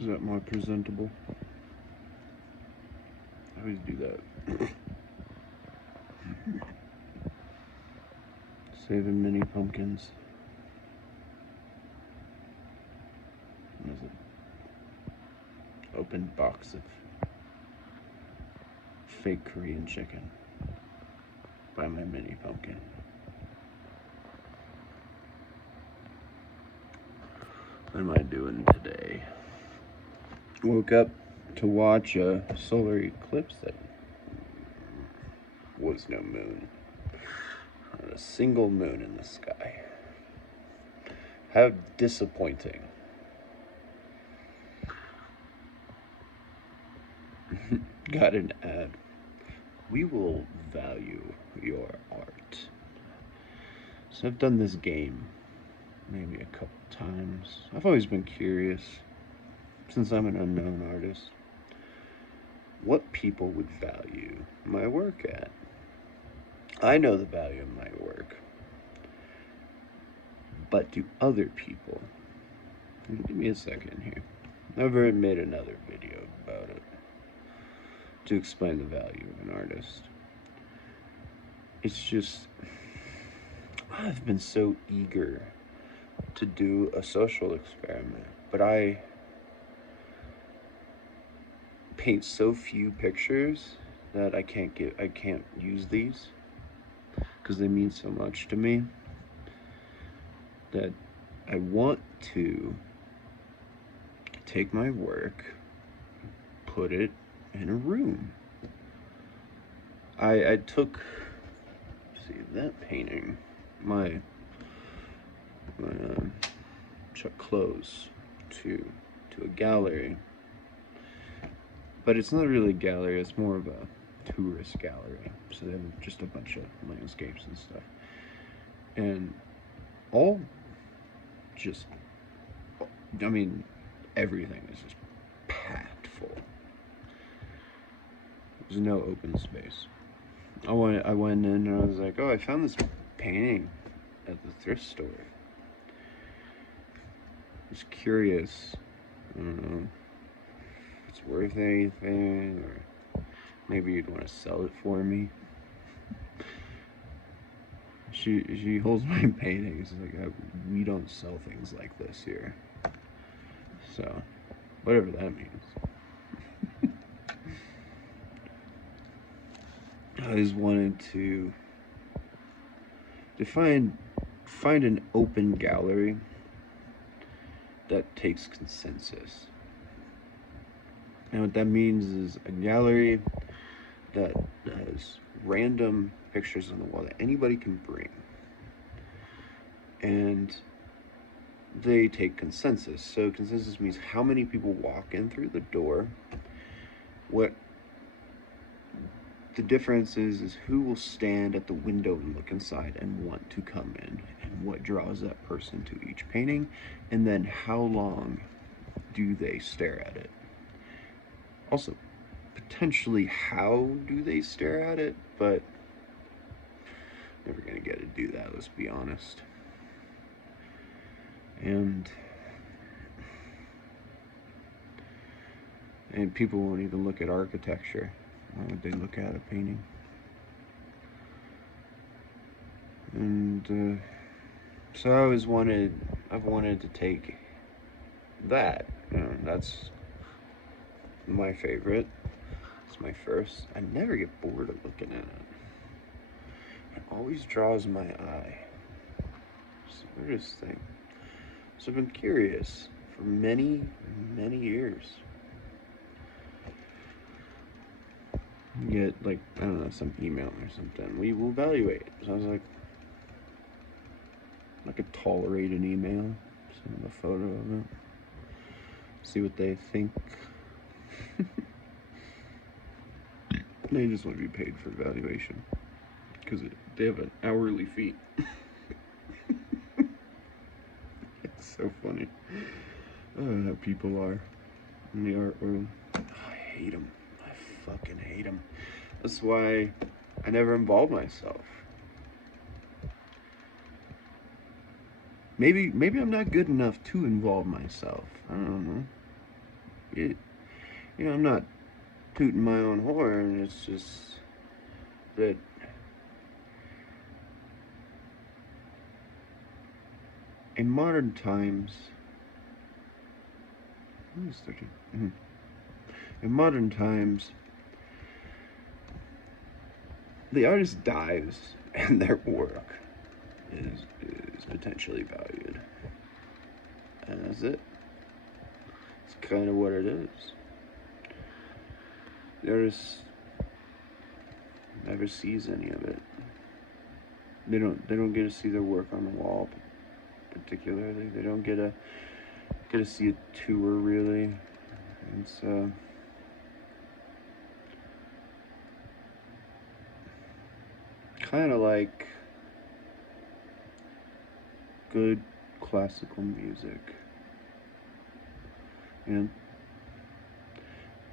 Is that more presentable? I always do that. Saving mini pumpkins. There's an open box of fake Korean chicken by my mini pumpkin. What am I doing today? Woke up to watch a solar eclipse that was no moon. Not a single moon in the sky. How disappointing. Got an ad. We will value your art. So I've done this game maybe a couple times. I've always been curious, since I'm an unknown artist, what people would value my work at. I know the value of my work, but do other people? Give me a second here. I've already made another video about it to explain the value of an artist. It's just, I've been so eager to do a social experiment, but I paint so few pictures that I can't use these because they mean so much to me that I want to take my work, put it in a room. I took, see that painting, my Chuck Close to a gallery, but it's not really a gallery, it's more of a tourist gallery, so they have just a bunch of landscapes and stuff, and all just, I mean, everything is just packed full. There's no open space. I went in and I was like, oh, I found this painting at the thrift store. I was curious. I don't know if it's worth anything, or maybe you'd want to sell it for me. She holds my paintings. Like, we don't sell things like this here. So, whatever that means. I just wanted to find an open gallery that takes consensus. And what that means is a gallery that has random pictures on the wall that anybody can bring, and they take consensus. So consensus means how many people walk in through the door. What the difference is who will stand at the window and look inside and want to come in, and what draws that person to each painting, and then how long do they stare at it. Also, potentially how do they stare at it, but never gonna get to do that, let's be honest. And people won't even look at architecture. Why would they look at a painting? And so I've wanted to take that. That's my favorite. It's my first. I never get bored of looking at it. It always draws my eye. It's the weirdest thing. So I've been curious for many, many years. Get, like, I don't know, some email or something. We will evaluate. So I was like, I could tolerate an email, send them a photo of it, see what they think. They just want to be paid for evaluation because they have an hourly fee. It's so funny. I don't know how people are in the art world. I hate them. I fucking hate them. That's why I never involve myself. Maybe I'm not good enough to involve myself. I don't know. It, I'm not tooting my own horn. It's just that in modern times, in modern times, the artist dies and their work is potentially valued. And that's it. It's kind of what it is. The artist never sees any of it. They don't get to see their work on the wall particularly. They don't get to see a tour really. It's kind of like good classical music. You know,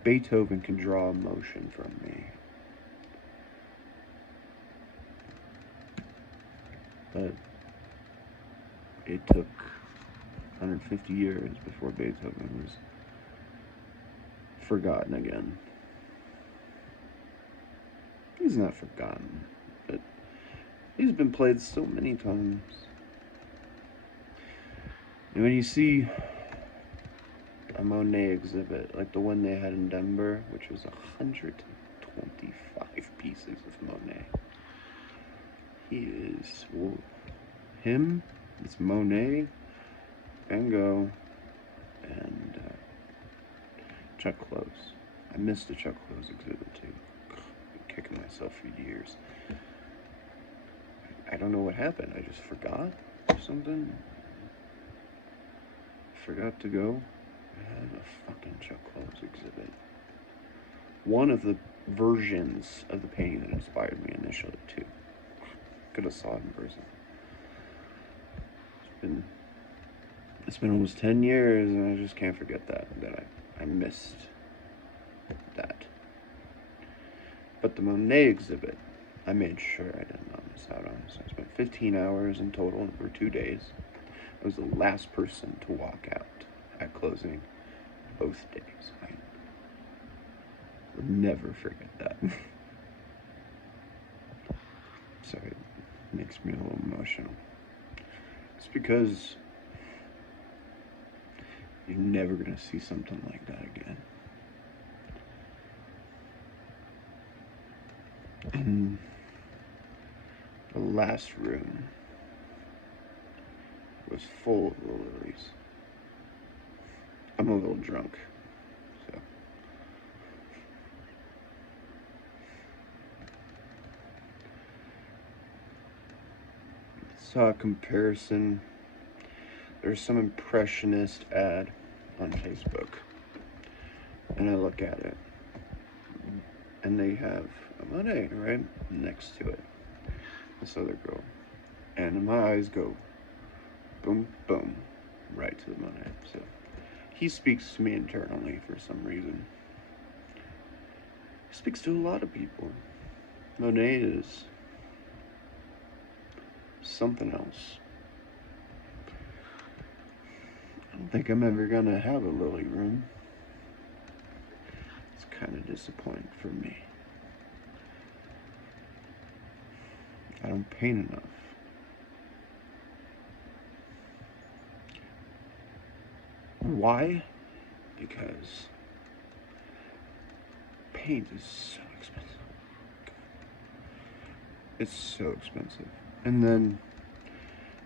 Beethoven can draw emotion from me. But it took 150 years before Beethoven was forgotten again. He's not forgotten, but he's been played so many times. And when you see a Monet exhibit, like the one they had in Denver, which was 125 pieces of Monet, it's Monet, Van Gogh, and Chuck Close. I missed the Chuck Close exhibit too. Been kicking myself for years. I don't know what happened. I just forgot or something. Forgot to go. I had a fucking Chuck Close exhibit. One of the versions of the painting that inspired me initially too. Could have saw it in person. It's been almost 10 years, and I just can't forget that I missed that. But the Monet exhibit, I made sure I did not miss out on. So I spent 15 hours in total over 2 days. I was the last person to walk out at closing both days. I will never forget that. So it makes me a little emotional. It's because you're never going to see something like that again. And the last room was full of lilies. I'm a little drunk, so. Saw a comparison. There's some impressionist ad on Facebook, and I look at it, and they have a Monet right next to it. This other girl, and my eyes go boom, boom, right to the Monet. So he speaks to me internally for some reason. He speaks to a lot of people. Monet is something else. I don't think I'm ever gonna have a lily room. It's kind of disappointing for me. I don't paint enough. Why? Because paint is so expensive. It's so expensive. And then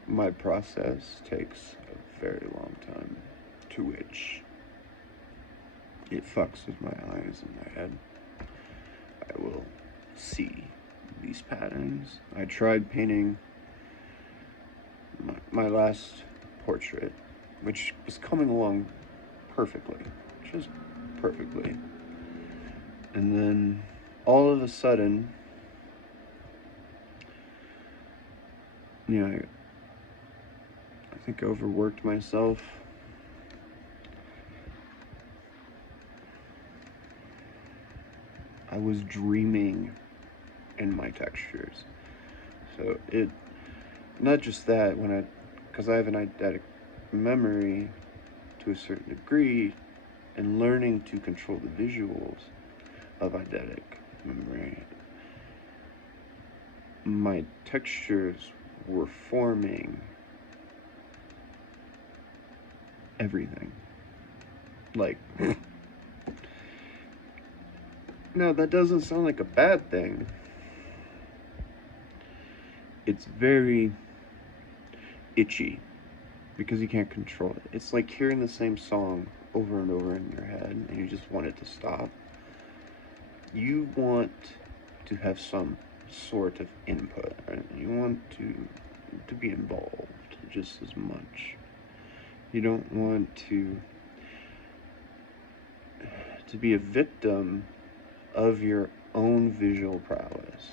my process takes a very long time, to which it fucks with my eyes and my head. I will see these patterns. I tried painting my last portrait, which was coming along perfectly, just perfectly. And then all of a sudden, I think I overworked myself. I was dreaming in my textures. So not just that, because I have an eidetic memory to a certain degree, and learning to control the visuals of eidetic memory, my textures were forming everything. Like, now that doesn't sound like a bad thing. It's very itchy because you can't control it. It's like hearing the same song over and over in your head and you just want it to stop. You want to have some sort of input, right? You want to be involved just as much. You don't want to be a victim of your own visual prowess.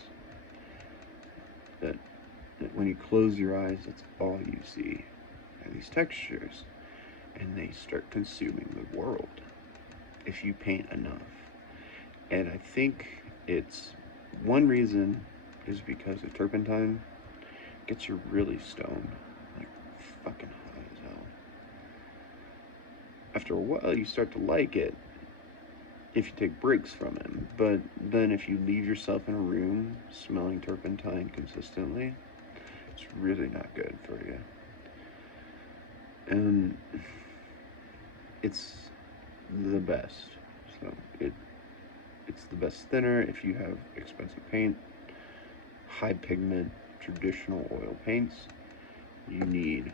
That when you close your eyes, that's all you see are these textures, and they start consuming the world if you paint enough. And I think it's one reason is because the turpentine gets you really stoned, like fucking high as hell. After a while, you start to like it if you take breaks from it. But then if you leave yourself in a room smelling turpentine consistently, it's really not good for you. And it's the best. So it's the best thinner if you have expensive paint, high pigment, traditional oil paints. You need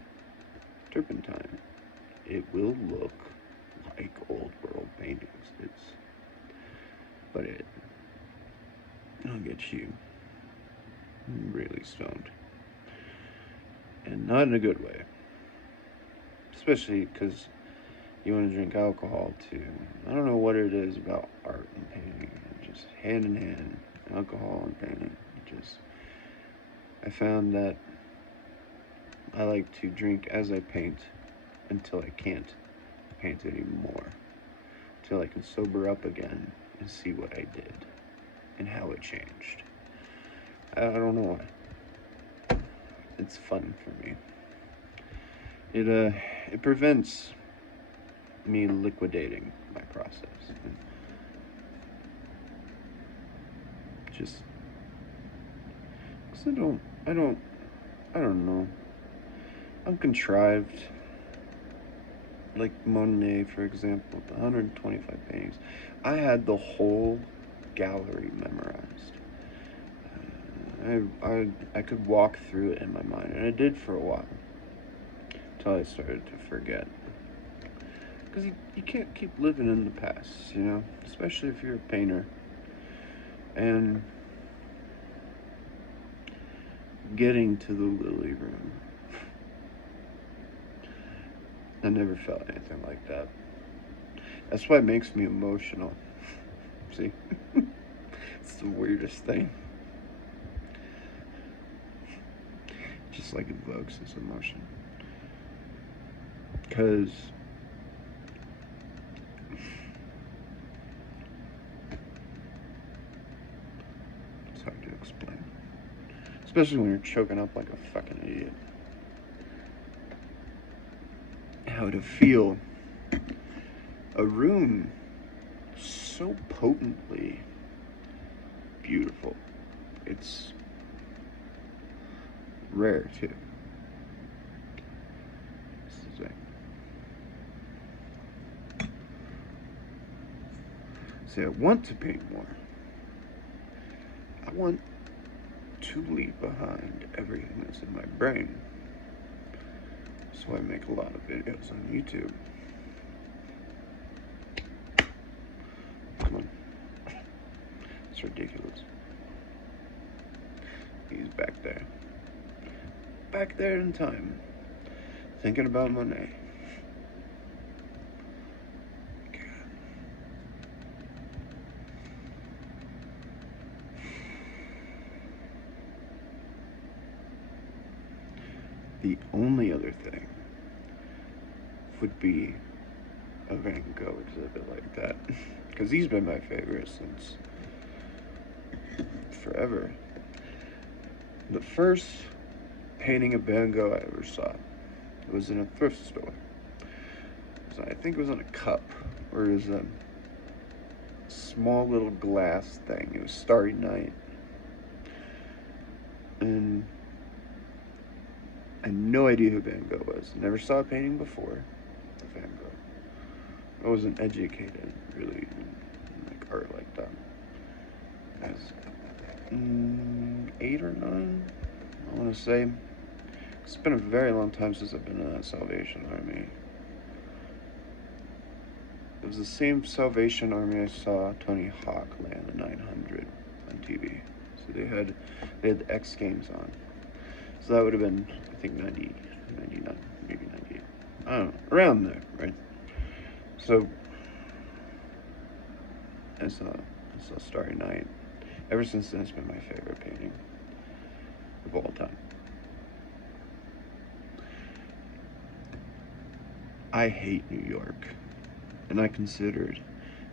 turpentine. It will look like old world paintings. But it'll get you really stoned. And not in a good way. Especially because you want to drink alcohol too. I don't know what it is about art and painting. Just hand in hand, alcohol and painting. I found that I like to drink as I paint until I can't paint anymore. Until I can sober up again and see what I did and how it changed. I don't know why. It's fun for me. It prevents me liquidating my process. And just cause I don't know. I'm contrived. Like Monet, for example, the 125 paintings. I had the whole gallery memorized. I could walk through it in my mind, and I did for a while, until I started to forget. Because you can't keep living in the past, you know, especially if you're a painter. And getting to the lily room, I never felt anything like that. That's why it makes me emotional. See? It's the weirdest thing. Just like it evokes this emotion. Because it's hard to explain. Especially when you're choking up like a fucking idiot. How to feel a room so potently beautiful. It's rare too. See, I want to paint more. I want to leave behind everything that's in my brain. So I make a lot of videos on YouTube. Come on. It's ridiculous. He's back there. Back there in time. Thinking about Monet. The only other thing would be a Van Gogh exhibit like that. Because he's been my favorite since forever. The first painting of Van Gogh I ever saw was in a thrift store. So I think it was on a cup where it was a small little glass thing. It was Starry Night. And I had no idea who Van Gogh was. Never saw a painting before of Van Gogh. I wasn't educated really in like art like that. I was 8 or 9, I want to say. It's been a very long time since I've been in that Salvation Army. It was the same Salvation Army I saw Tony Hawk land the 900 on TV. So they had the X Games on. So that would have been, I think, 90, 99, maybe 98. I don't know, around there, right? So I saw Starry Night. Ever since then, it's been my favorite painting of all time. I hate New York, and I considered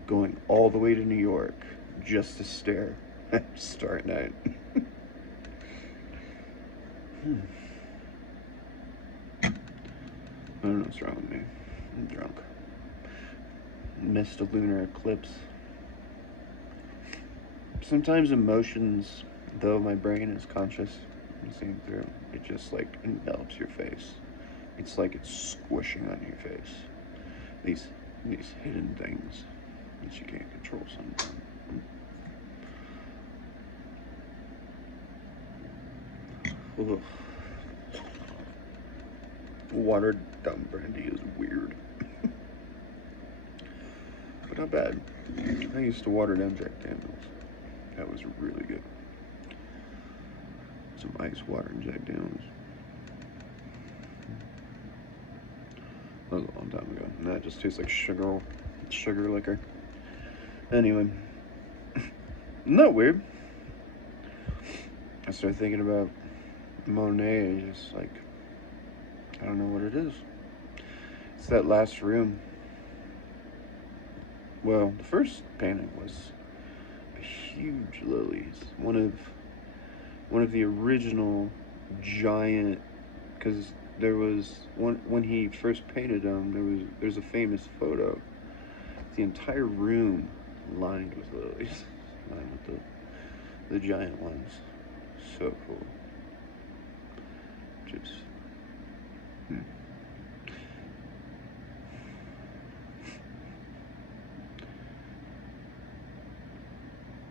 going all the way to New York just to stare at Starry Night. I don't know what's wrong with me. I'm drunk. Missed a lunar eclipse. Sometimes emotions, though my brain is conscious and seeing through, it just like envelops your face. It's like it's squishing on your face. These hidden things that you can't control sometimes. Ugh. Watered down brandy is weird. But not bad. I used to water down Jack Daniels. That was really good. Some ice water and Jack Daniels. That was a long time ago. And that just tastes like sugar liquor. Anyway. Isn't that weird? I started thinking about Monet, just like, I don't know what it is. It's that last room. Well, the first painting was a huge lilies. One of the original giant, because there was one when he first painted them. There's a famous photo. The entire room lined with lilies, lined with the giant ones. So cool. Just.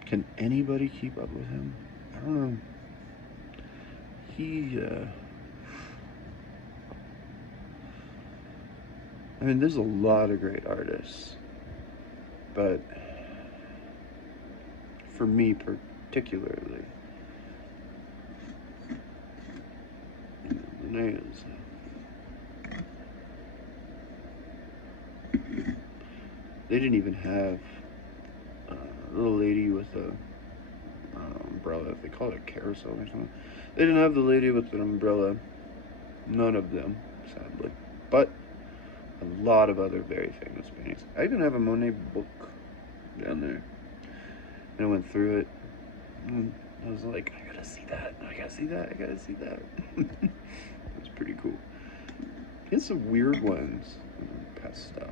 Can anybody keep up with him? I don't know. I mean, there's a lot of great artists, but for me particularly, Monet is. They didn't even have a little lady with a umbrella. They call it a carousel or something. They didn't have the lady with an umbrella. None of them, sadly. But a lot of other very famous paintings. I even have a Monet book down there. And I went through it. And I was like, I gotta see that. I gotta see that. I gotta see that. It's pretty cool. He has some weird ones in pastel.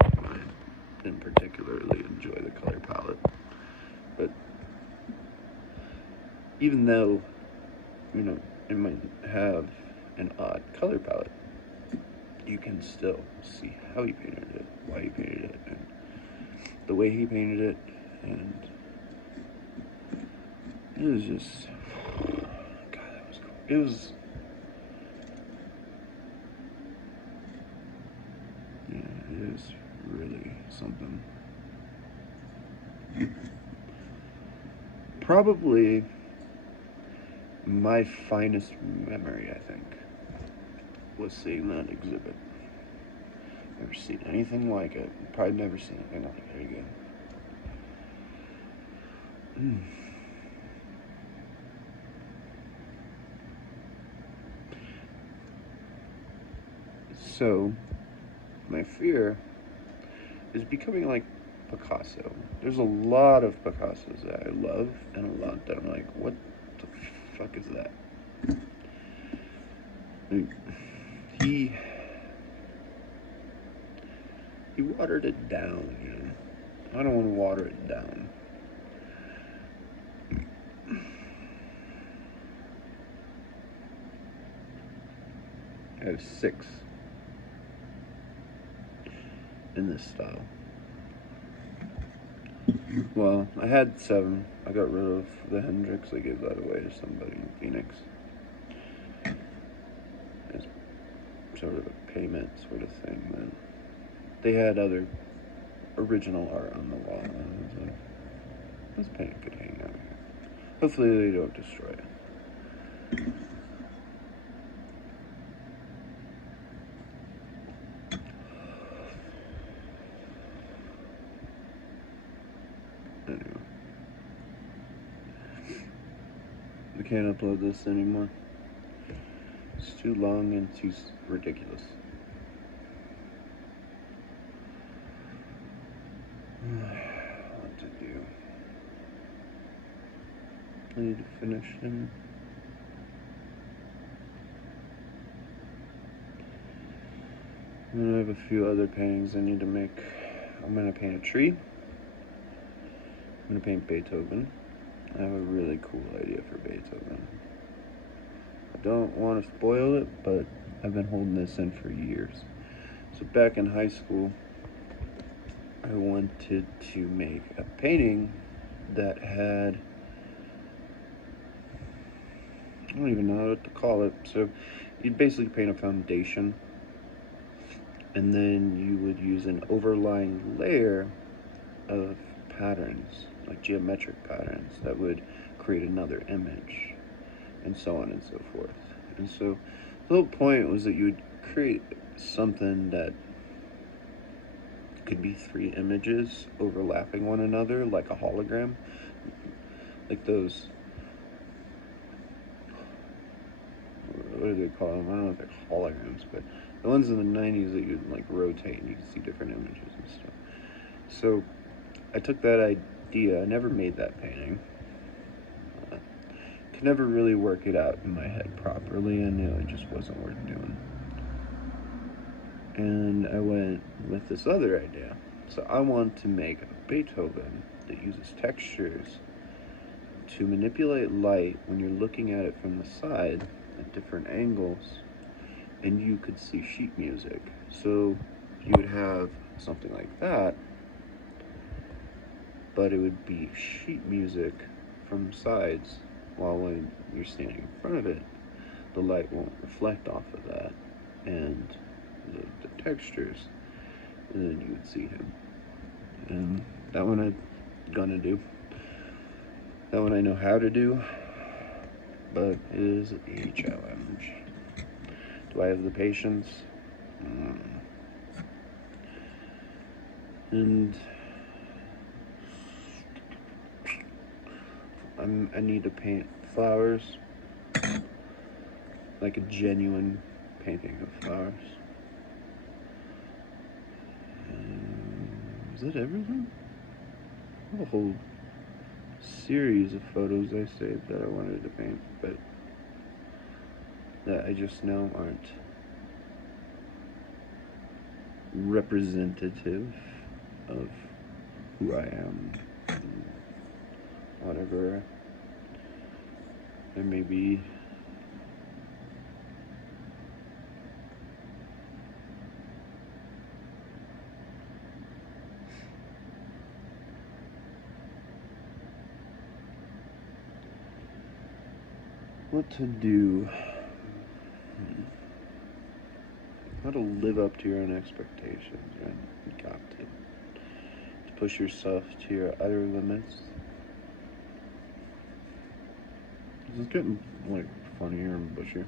I didn't particularly enjoy the color palette. But even though, it might have an odd color palette, you can still see how he painted it, why he painted it, and the way he painted it, and it was just, God, that was cool. It was, it is really something. Probably my finest memory, I think, was seeing that exhibit. Never seen anything like it. Probably never seen anything like it again. So, my fear is becoming like Picasso. There's a lot of Picassos that I love, and a lot that I'm like, what the fuck is that? he watered it down, you know. I don't want to water it down. I have 6 in this style. Well, I had 7. I got rid of the Hendrix. I gave that away to somebody in Phoenix. It's sort of a payment sort of thing. Then they had other original art on the wall, and I was like, this painting could hang out here. Hopefully they don't destroy it. Anyway. I can't upload this anymore. It's too long and too ridiculous. What to do? I need to finish him. And I have a few other paintings I need to make. I'm gonna paint a tree. I'm gonna paint Beethoven. I have a really cool idea for Beethoven. I don't want to spoil it, but I've been holding this in for years. So back in high school, I wanted to make a painting that had, I don't even know what to call it. So you'd basically paint a foundation, and then you would use an overlying layer of patterns, like geometric patterns, that would create another image, and so on and so forth. And so the whole point was that you would create something that could be 3 images overlapping one another, like a hologram, like those, what do they call them? I don't know if they're holograms, but the ones in the 90s that you'd like rotate and you could see different images and stuff. So I took that idea. I never made that painting. Could never really work it out in my head properly. I knew it just wasn't worth doing. And I went with this other idea. So I want to make a Beethoven that uses textures to manipulate light when you're looking at it from the side at different angles, and you could see sheet music. So you would have something like that, but it would be sheet music from sides, while when you're standing in front of it, the light won't reflect off of that and the textures, and then you would see him. And that one I'm gonna do. That one I know how to do, but it is a challenge. Do I have the patience? And I need to paint flowers, like a genuine painting of flowers. Is that everything? I have a whole series of photos I saved that I wanted to paint, but that I just know aren't representative of who I am. Whatever there may be. What to do? How to live up to your own expectations, right? You got to push yourself to your utter limits. This is getting like funnier and bushier.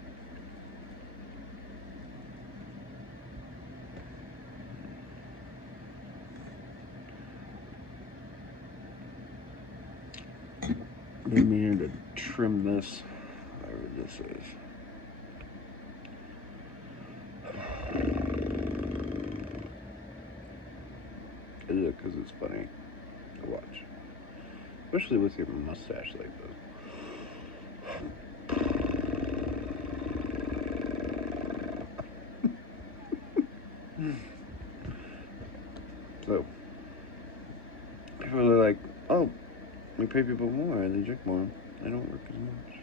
They needed to trim this, whatever this is. Is it because it's funny to watch? Especially with your mustache like this. pay people more, they drink more, they don't work as much.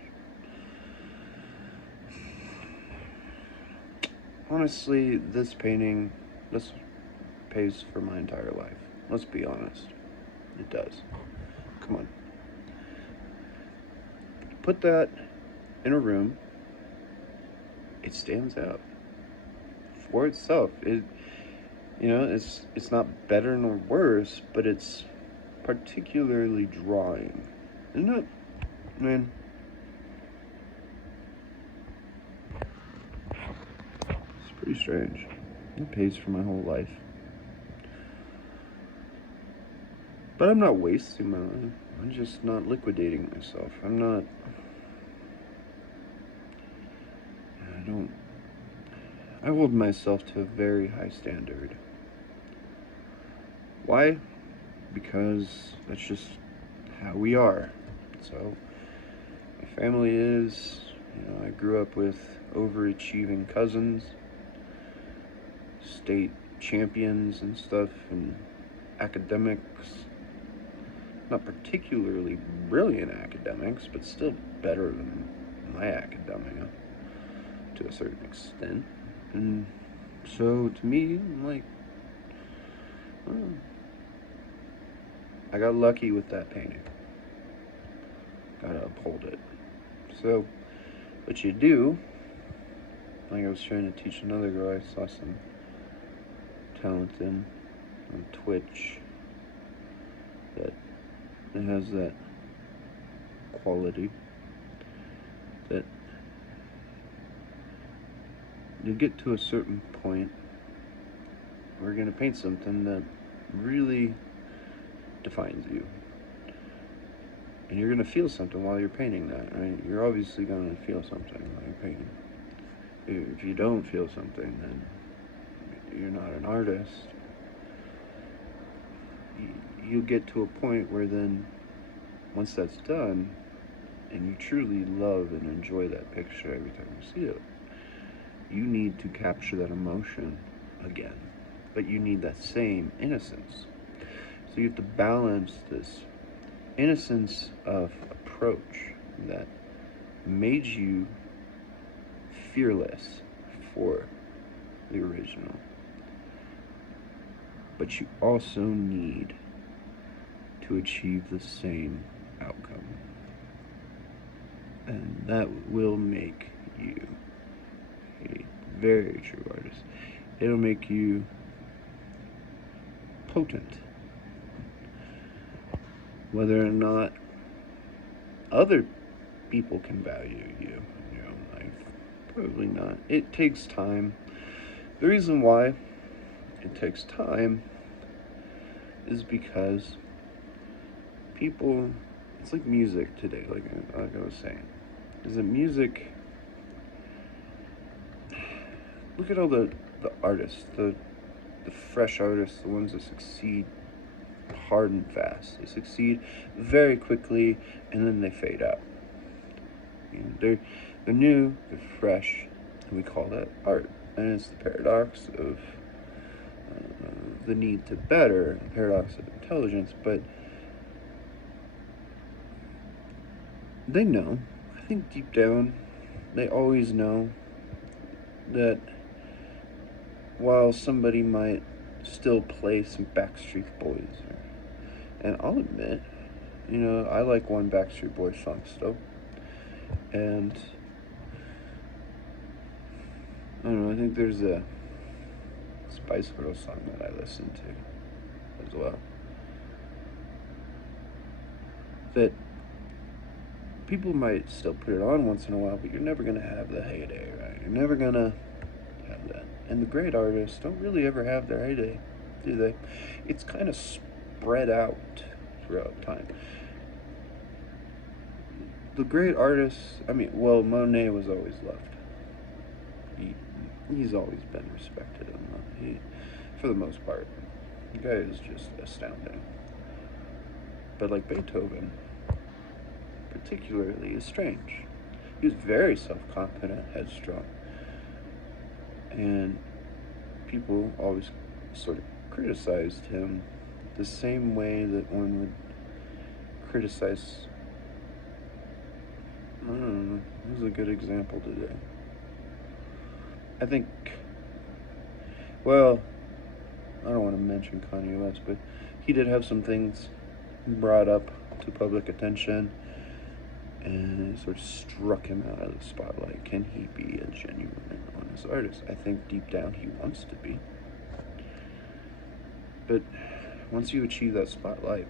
Honestly, this painting, this pays for my entire life. Let's be honest. It does. Come on. Put that in a room, it stands out for itself. It's not better nor worse, but it's particularly drawing. Isn't it? Man. It's pretty strange. It pays for my whole life. But I'm not wasting my life. I'm just not liquidating myself. I hold myself to a very high standard. Why? Because that's just how we are. So, my family is, I grew up with overachieving cousins, state champions and stuff, and academics. Not particularly brilliant academics, but still better than my academia to a certain extent. And so to me, I'm like, well, I got lucky with that painting. Gotta uphold it. So what you do, like I was trying to teach another girl I saw some talent in on Twitch, that it has that quality that you get to a certain point, we're going to paint something that really defines you. And you're going to feel something while you're painting that, right? You're obviously going to feel something while you're painting. If you don't feel something, then you're not an artist. You'll get to a point where then, once that's done, and you truly love and enjoy that picture every time you see it, you need to capture that emotion again, but you need that same innocence. So you have to balance this innocence of approach that made you fearless for the original, but you also need to achieve the same outcome, and that will make you a very true artist. It'll make you potent. Whether or not other people can value you in your own life, probably not. It takes time. The reason why it takes time is because people, it's like music today, like I was saying. Is that music, look at all the artists, the fresh artists, the ones that succeed hard and fast. They succeed very quickly, and then they fade out. They're new, they're fresh, and we call that art. And it's the paradox of the need to better, the paradox of intelligence. But they know, I think deep down, they always know that while somebody might still play some Backstreet Boys, and I'll admit, I like one Backstreet Boys song still, and I don't know, I think there's a Spice Girls song that I listen to as well, that people might still put it on once in a while, but you're never going to have the heyday, right? You're never going to have that. And the great artists don't really ever have their heyday, do they? It's kind of spread out throughout time. The great artists, Monet was always loved. He's always been respected and loved. For the most part, the guy is just astounding. But like Beethoven, particularly, is strange. He was very self-confident, headstrong, and people always sort of criticized him the same way that one would criticize. I don't know. This is a good example today. I think, well, I don't want to mention Kanye West, but he did have some things brought up to public attention, and it sort of struck him out of the spotlight. Can he be a genuine and honest artist? I think deep down he wants to be. But once you achieve that spotlight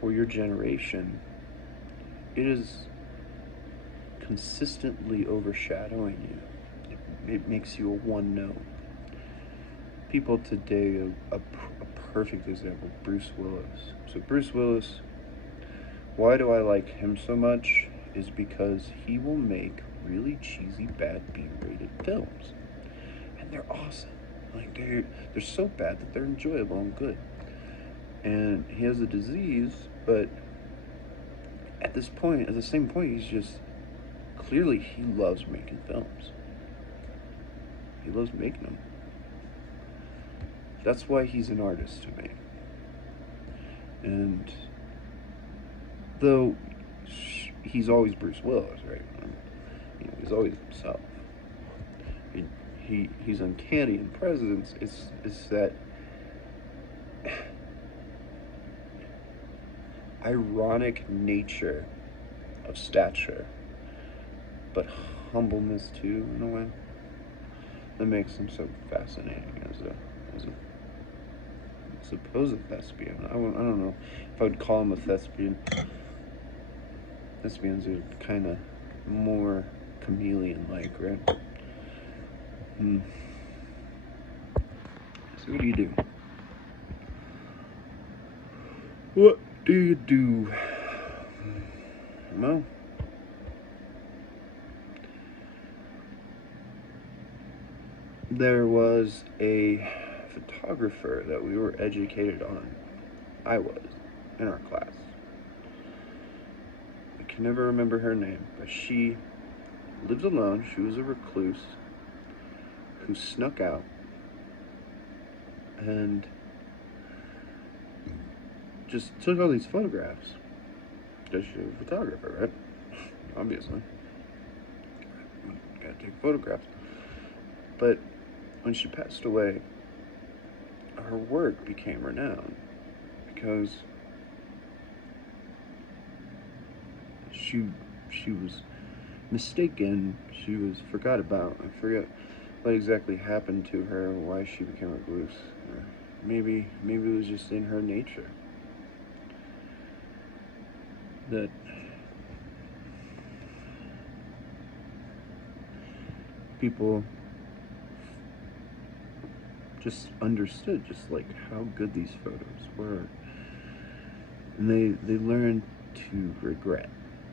for your generation, it is consistently overshadowing you. It makes you a one note. People today, a perfect example, Bruce Willis. So Bruce Willis, why do I like him so much is because he will make really cheesy, bad B-rated films. And they're awesome. Like, they're so bad that they're enjoyable and good. And he has a disease, but at the same point, he's just, clearly he loves making films. He loves making them. That's why he's an artist to me. And though he's always Bruce Willis, right? He's always himself. He's uncanny in presence. It's that ironic nature of stature, but humbleness too, in a way, that makes him so fascinating as a supposed thespian. I don't know if I would call him a thespian. Thespians are kind of more chameleon-like, right? So what do you do? What do you do? Well, there was a photographer that we were educated on. I was, in our class. I can never remember her name, but she lived alone. She was a recluse who snuck out and just took all these photographs. Because she was a photographer, right? Obviously. Gotta take photographs. But when she passed away, her work became renowned because she was mistaken. She was forgot about. I forget what exactly happened to her, why she became a recluse. Or maybe it was just in her nature that people just understood just like how good these photos were, and they learned to regret,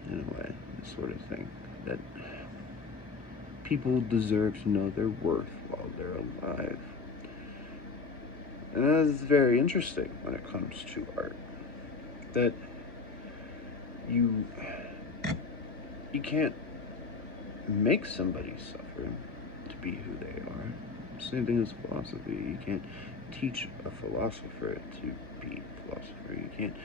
in a way, this sort of thing, that people deserve to know their worth while they're alive. And that is very interesting when it comes to art, that you can't make somebody suffer to be who they are. Same thing as philosophy. You can't teach a philosopher to be a philosopher. You can't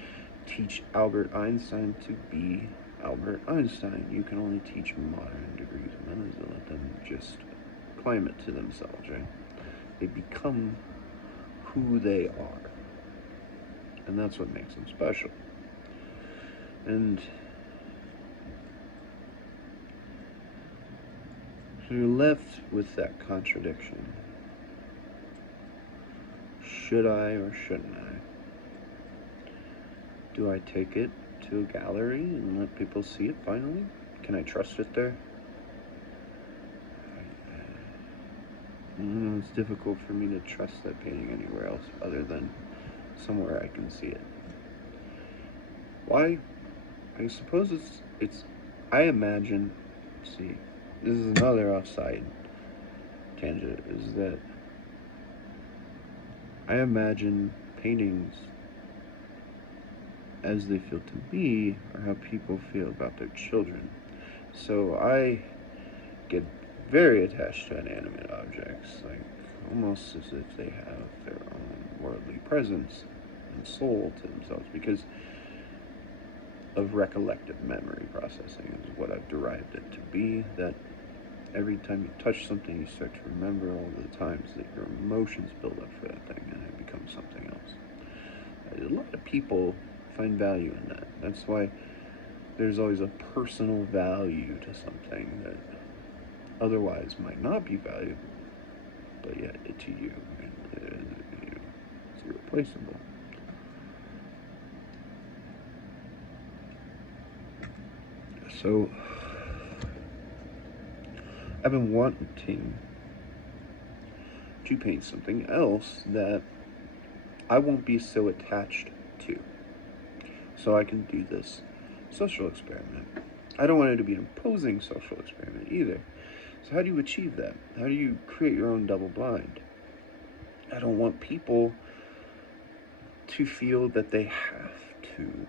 teach Albert Einstein to be Albert Einstein. You can only teach modern degrees of men and let them just climb it to themselves, right? They become who they are. And that's what makes them special. And so you're left with that contradiction. Should I or shouldn't I? Do I take it to a gallery and let people see it finally? Can I trust it there? It's difficult for me to trust that painting anywhere else other than somewhere I can see it. Why? I suppose it's I imagine, see, this is another offside tangent, is that I imagine paintings as they feel to me or how people feel about their children. So I get very attached to inanimate objects, like almost as if they have their own worldly presence and soul to themselves, because of recollective memory processing is what I've derived it to be. That every time you touch something, you start to remember all the times that your emotions build up for that thing and it becomes something else. A lot of people find value in that. That's why there's always a personal value to something that otherwise might not be valuable, but yet to you, it's irreplaceable. So I've been wanting to paint something else that I won't be so attached to, so I can do this social experiment. I don't want it to be an imposing social experiment either. So how do you achieve that? How do you create your own double blind? I don't want people to feel that they have to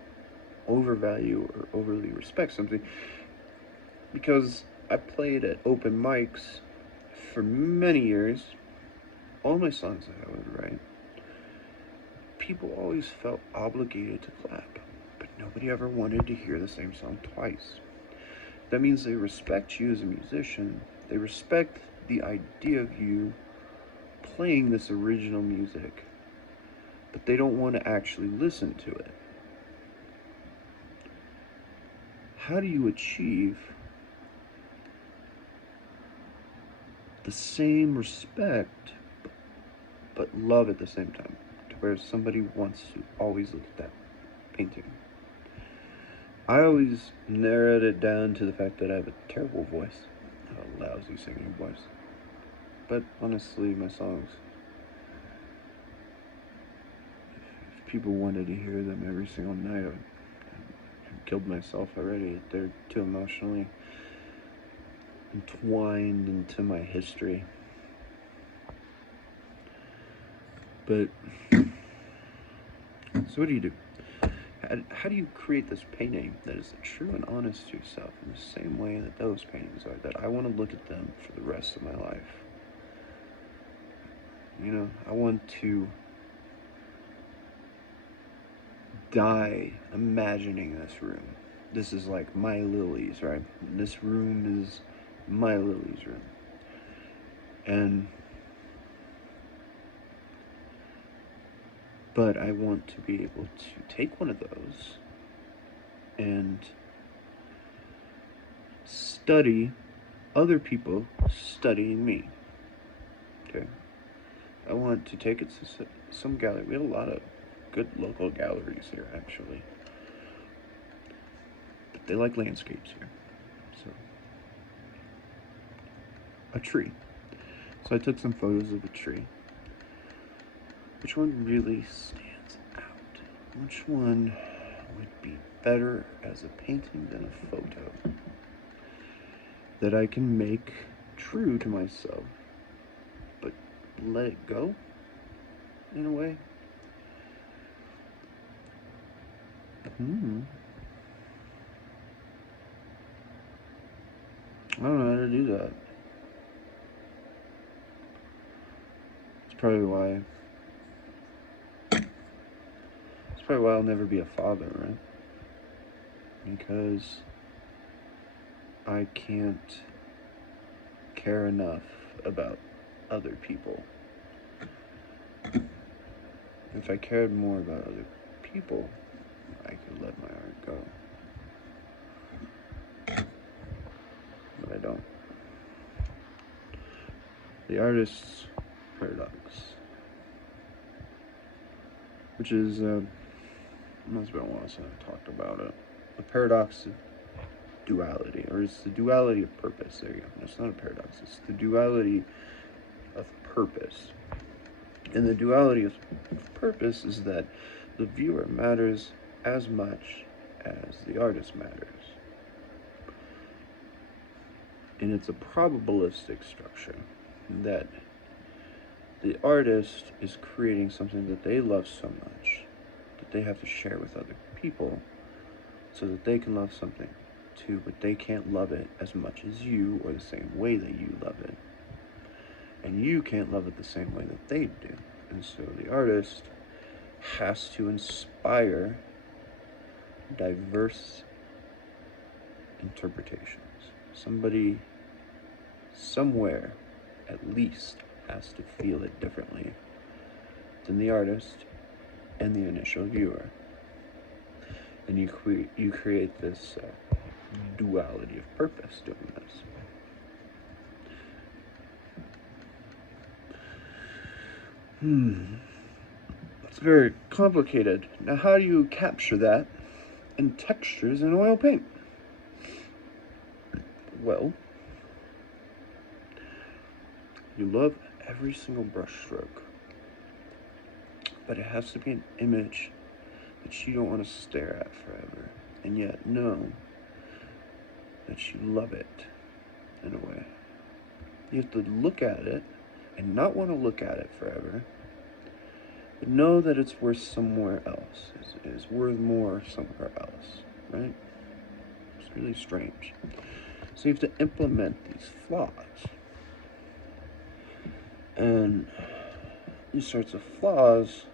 overvalue or overly respect something, because I played at open mics for many years. All my songs that I would write, people always felt obligated to clap, but nobody ever wanted to hear the same song twice. That means they respect you as a musician. They respect the idea of you playing this original music, but they don't want to actually listen to it. How do you achieve the same respect but love at the same time, to where somebody wants to always look at that painting? I always narrowed it down to the fact that I have a terrible voice, a lousy singing voice. But honestly, my songs, if people wanted to hear them every single night, I've killed myself already. They're too emotionally entwined into my history. But, so what do you do? How do you create this painting that is true and honest to yourself in the same way that those paintings are, that I want to look at them for the rest of my life? You know, I want to die imagining this room. This is like my Lily's, right? This room is my Lily's room. But I want to be able to take one of those and study other people studying me. Okay? I want to take it to some gallery. We have a lot of good local galleries here, actually. But they like landscapes here. So, a tree. So I took some photos of a tree. Which one really stands out? Which one would be better as a painting than a photo that I can make true to myself, but let it go in a way? I don't know how to do that. It's probably why I'll never be a father, right? Because I can't care enough about other people. If I cared more about other people, I could let my art go. But I don't. The artist's paradox, which is, it's been a while since I talked about it. The paradox of duality, or it's the duality of purpose. There you go. It's not a paradox. It's the duality of purpose. And the duality of purpose is that the viewer matters as much as the artist matters. And it's a probabilistic structure that the artist is creating something that they love so much that they have to share with other people so that they can love something too, but they can't love it as much as you or the same way that you love it. And you can't love it the same way that they do. And so the artist has to inspire diverse interpretations. Somebody somewhere at least has to feel it differently than the artist and the initial viewer. And you create this duality of purpose doing this. It's very complicated. Now, how do you capture that in textures in oil paint? Well, you love every single brush stroke, but it has to be an image that you don't want to stare at forever, and yet know that you love it in a way. You have to look at it and not want to look at it forever, but know that it's worth somewhere else. It's worth more somewhere else, right? It's really strange. So you have to implement these flaws. And these sorts of flaws,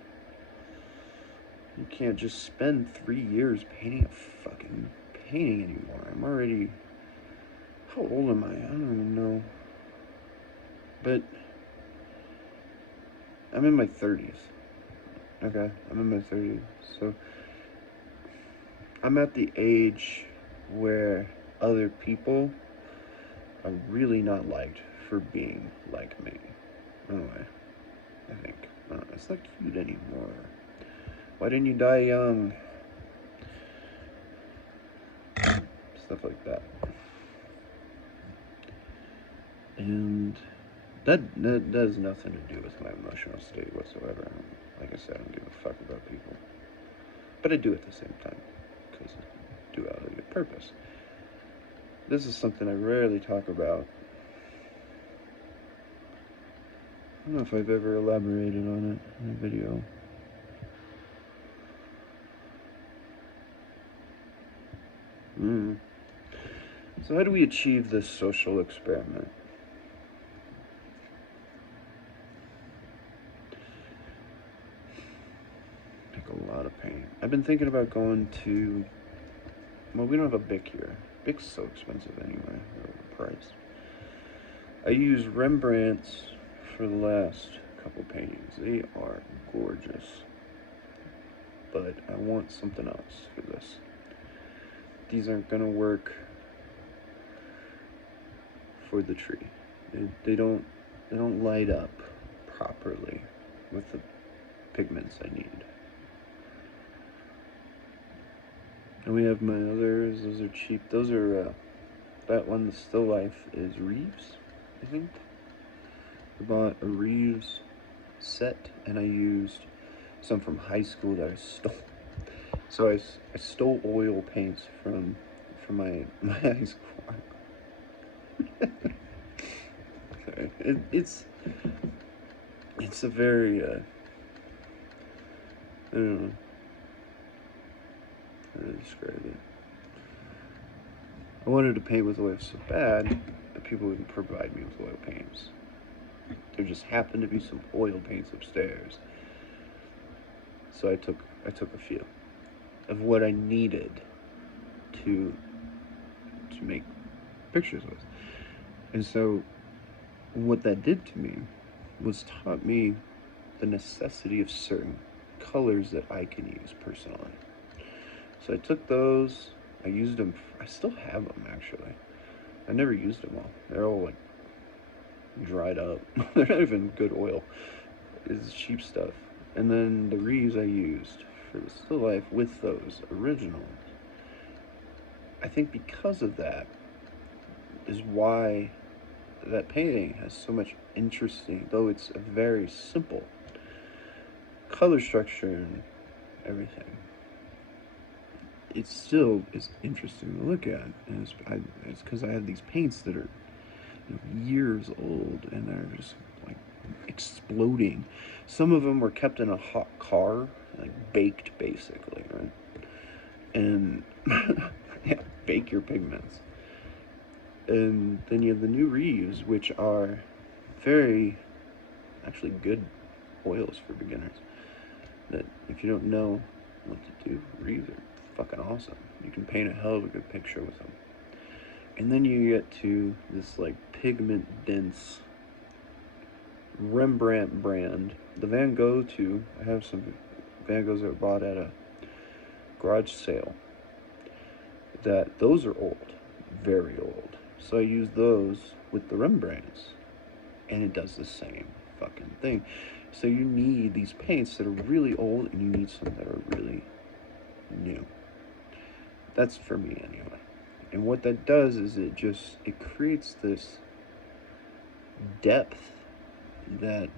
you can't just spend 3 years painting a fucking painting anymore. I'm already... How old am I? I don't even know. But I'm in my 30s. Okay, I'm in my 30s. So I'm at the age where other people are really not liked for being like me. Anyway, I think. It's not cute anymore. Why didn't you die young? Stuff like that. And that has nothing to do with my emotional state whatsoever. Like I said, I don't give a fuck about people. But I do at the same time, because of duality of purpose. This is something I rarely talk about. I don't know if I've ever elaborated on it in a video. So how do we achieve this social experiment? Pick a lot of paint. I've been thinking about going to... Well, we don't have a Bic here. Bic's so expensive anyway, overpriced. I use Rembrandts for the last couple paintings. They are gorgeous. But I want something else for this. These aren't gonna work for the tree. They don't light up properly with the pigments I need. And we have my others. Those are cheap. Those are that one, the Still Life, is Reeves, I think. I bought a Reeves set, and I used some from high school that I stole. So I stole oil paints from my high school. It's a very I don't know how to describe it. I wanted to paint with oil so bad, but people wouldn't provide me with oil paints. There just happened to be some oil paints upstairs, so I took a few of what I needed to make pictures with. And so what that did to me was taught me the necessity of certain colors that I can use personally. So I took those, I used them, I still have them actually. I never used them all. They're all like dried up. They're not even good oil. It's cheap stuff. And then the Reeves I used for the Still Life with those originals. I think because of that is why that painting has so much interesting, though it's a very simple color structure and everything. It still is interesting to look at, and it's because I have these paints that are years old and they're just like exploding. Some of them were kept in a hot car, like baked basically, right? And yeah, bake your pigments. And then you have the new Reeves, which are very actually good oils for beginners. That if you don't know what to do, Reeves are fucking awesome. You can paint a hell of a good picture with them. And then you get to this like pigment dense Rembrandt brand. The Van Gogh too. I have some Van Goghs that I bought at a garage sale. Those are old, very old. So I use those with the Rembrandts, and it does the same fucking thing. So you need these paints that are really old, and you need some that are really new. That's for me anyway. And what that does is it creates this depth that,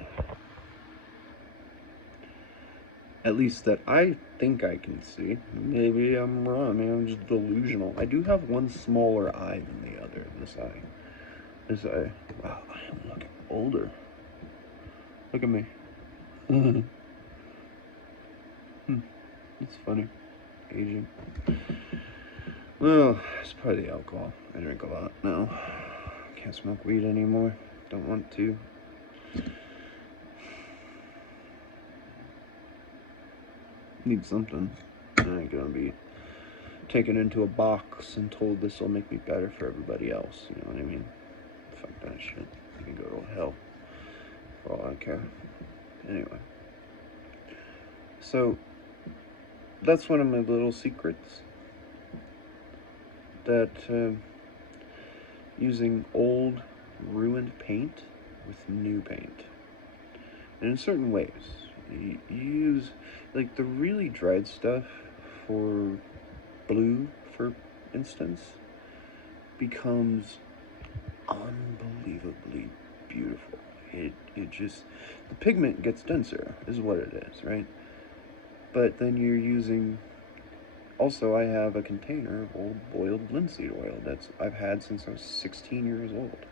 at least that I think I can see. Maybe I'm wrong. Maybe I'm just delusional. I do have one smaller eye than the other. This eye. Wow, I am looking older. Look at me. It's funny. Aging. Well, it's probably the alcohol. I drink a lot now. Can't smoke weed anymore. Don't want to. Need something. I ain't gonna be taken into a box and told this will make me better for everybody else. You know what I mean? Fuck that shit. You can go to hell for all I care. Anyway. So, that's one of my little secrets. That using old, ruined paint with new paint. And in certain ways. You use, like, the really dried stuff for blue, for instance, becomes unbelievably beautiful. It just, the pigment gets denser, is what it is, right? But then you're using, also I have a container of old boiled linseed oil I've had since I was 16 years old.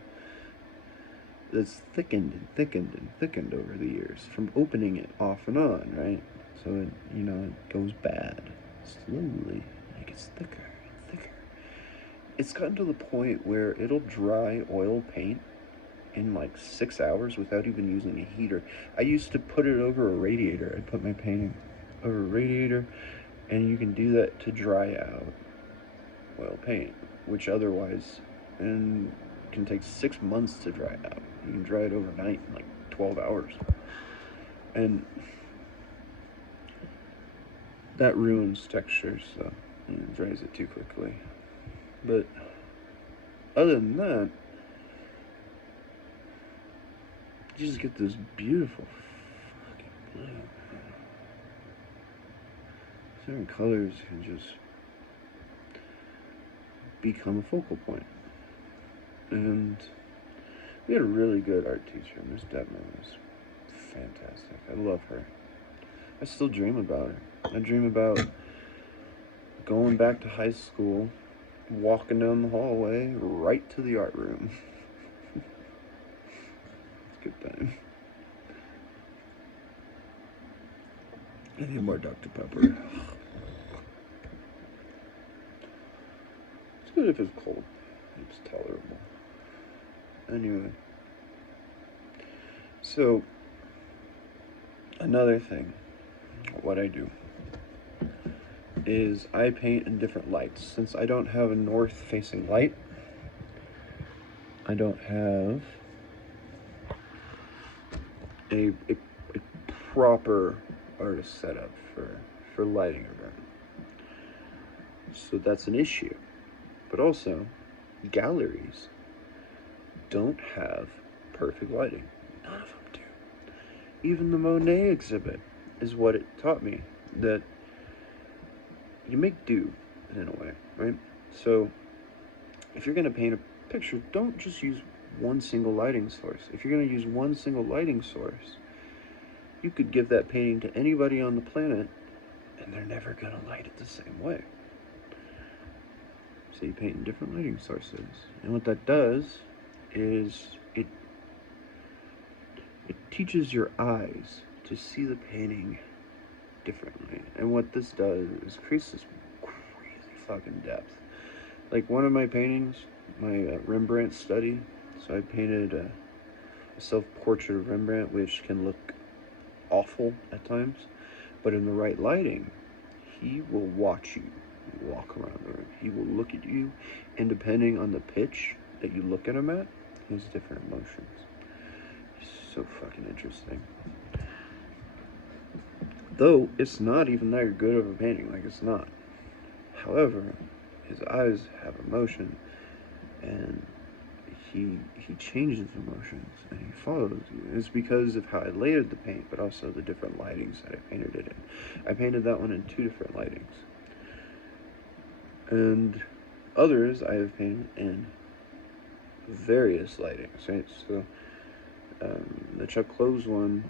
It's thickened and thickened and thickened over the years from opening it off and on, right? So it goes bad slowly. It gets thicker and thicker. It's gotten to the point where it'll dry oil paint in like 6 hours without even using a heater. I used to put it over a radiator. I'd put my painting over a radiator, and you can do that to dry out oil paint, which otherwise can take 6 months to dry out. You can dry it overnight in like 12 hours. And that ruins textures, so it dries it too quickly. But other than that, you just get this beautiful fucking blue. Certain colors can just become a focal point. And we had a really good art teacher. Miss Detman was fantastic. I love her. I still dream about her. I dream about going back to high school, walking down the hallway, right to the art room. It's a good time. I need more Dr. Pepper. It's good if it's cold. It's tolerable. Anyway. So, another thing, what I do is I paint in different lights. Since I don't have a north-facing light, I don't have a proper artist setup for lighting around. So that's an issue. But also, galleries don't have perfect lighting. None of them do. Even the Monet exhibit is what it taught me, that you make do in a way, right? So if you're going to paint a picture, don't just use one single lighting source. If you're going to use one single lighting source, you could give that painting to anybody on the planet and they're never going to light it the same way. So you paint in different lighting sources. And what that does is it teaches your eyes to see the painting differently. And what this does is creates this crazy fucking depth. Like one of my paintings, my Rembrandt study, so I painted a self-portrait of Rembrandt, which can look awful at times, but in the right lighting, he will watch you walk around the room. He will look at you, and depending on the pitch that you look at him at, he has different emotions. So fucking interesting. Though it's not even that good of a painting, like it's not. However, his eyes have emotion, and he changes emotions, and he follows you. It's because of how I layered the paint, but also the different lightings that I painted it in. I painted that one in 2 different lightings, and others I have painted in various lightings. Right, so the Chuck Close one,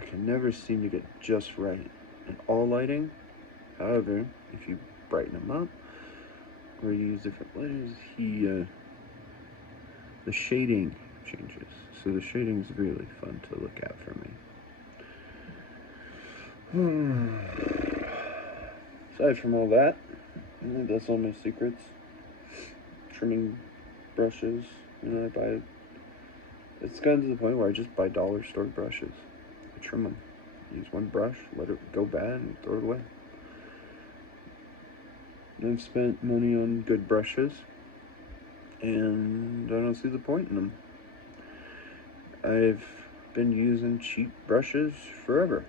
I can never seem to get just right in all lighting. However, if you brighten him up or you use different lightings, the shading changes. So the shading is really fun to look at for me. Aside from all that, I think that's all my secrets. Trimming brushes, I buy. It's gotten to the point where I just buy dollar store brushes. I trim them. Use one brush, let it go bad, and throw it away. I've spent money on good brushes, and I don't see the point in them. I've been using cheap brushes forever.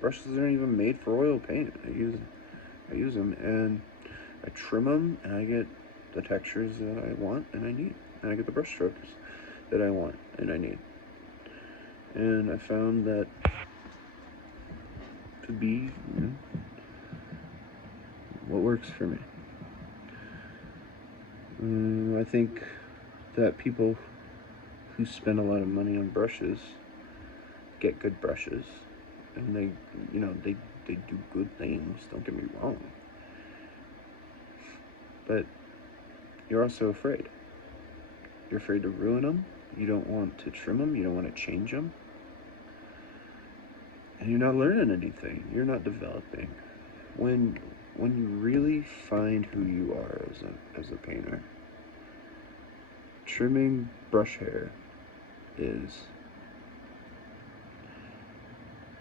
Brushes aren't even made for oil paint. I use them, and I trim them, and I get the textures that I want and I need, and I get the brush strokes that I want and I need. And I found that to be what works for me. I think that people who spend a lot of money on brushes get good brushes, and they do good things. Don't get me wrong, but you're also afraid. You're afraid to ruin them. You don't want to trim them. You don't want to change them, and you're not learning anything. You're not developing. When you really find who you are as a painter, trimming brush hair is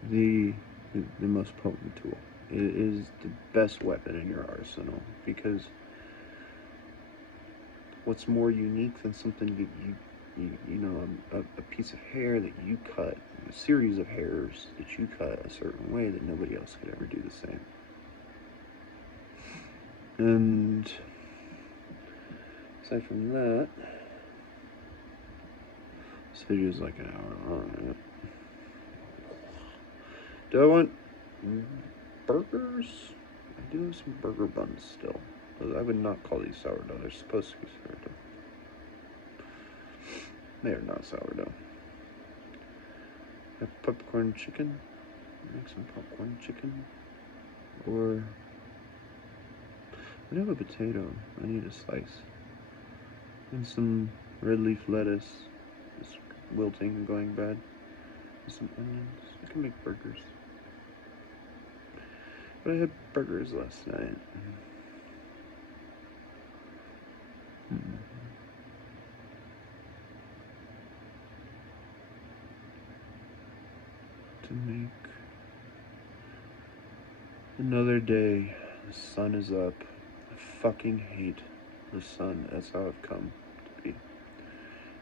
the most potent tool. It is the best weapon in your arsenal, because what's more unique than something a piece of hair that you cut, a series of hairs that you cut a certain way that nobody else could ever do the same. And aside from that, this video is like an hour long. Do I want burgers? I do have some burger buns still. I would not call these sourdough. They're supposed to be sourdough. They are not sourdough. I have popcorn chicken. Make some popcorn chicken. Or I do have a potato. I need a slice. And some red leaf lettuce. It's wilting and going bad. And some onions. I can make burgers. But I had burgers last night. To make another day. The sun is up. I fucking hate the sun. That's how I've come to be.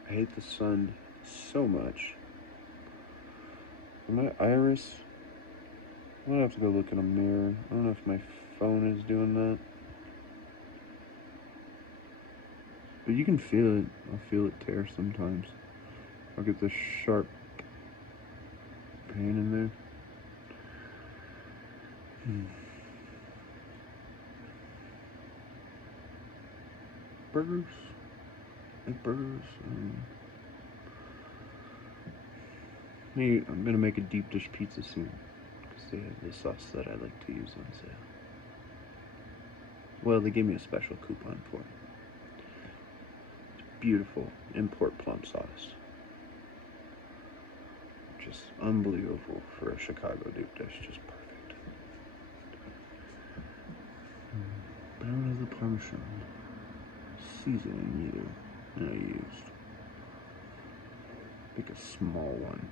I hate the sun so much. My iris, I'm gonna have to go look in a mirror. I don't know if my phone is doing that. But you can feel it. I'll feel it tear sometimes. I'll get this sharp pain in there. Burgers. Make burgers. I'm gonna make a deep dish pizza soon, because they have the sauce that I like to use on sale. Well, they gave me a special coupon for it. It's beautiful import plum sauce. Just unbelievable for a Chicago deep dish. Just perfect. Barrel of the Parmesan seasoning either. I used like a small one.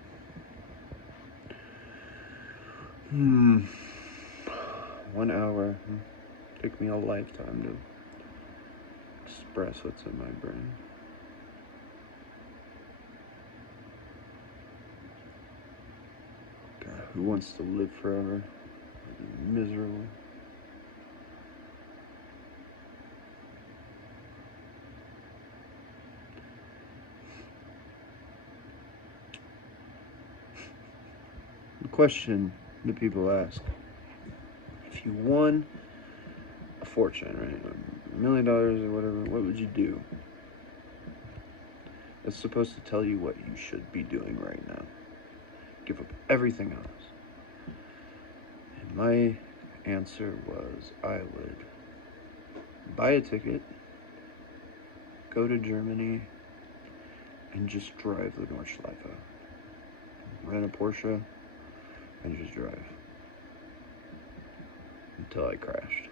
1 hour. Take me a lifetime to express what's in my brain. God, who wants to live forever? Miserable. The question that people ask, if you won a fortune, right, $1 million or whatever, what would you do? It's supposed to tell you what you should be doing right now. Give up everything else. And my answer was I would buy a ticket, go to Germany, and just drive the Nordschleife. Rent a Porsche and just drive until I crashed.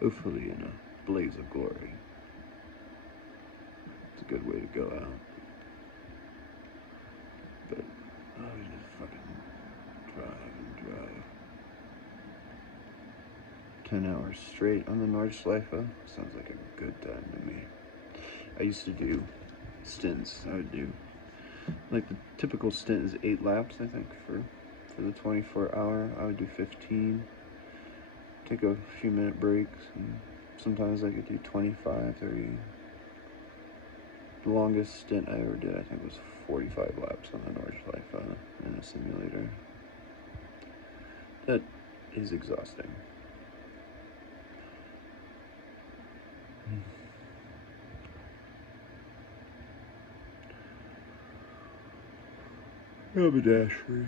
Hopefully in a blaze of glory. It's a good way to go out. But I would just fucking drive and drive. 10 hours straight on the Nordschleife. Sounds like a good time to me. I used to do stints. I would do, like, the typical stint is 8 laps, I think, for the 24-hour. I would do 15. Take a few minute breaks, and sometimes I could do 25, 30. The longest stint I ever did, I think, was 45 laps on the Nordschleife in a simulator. That is exhausting. Haberdashery.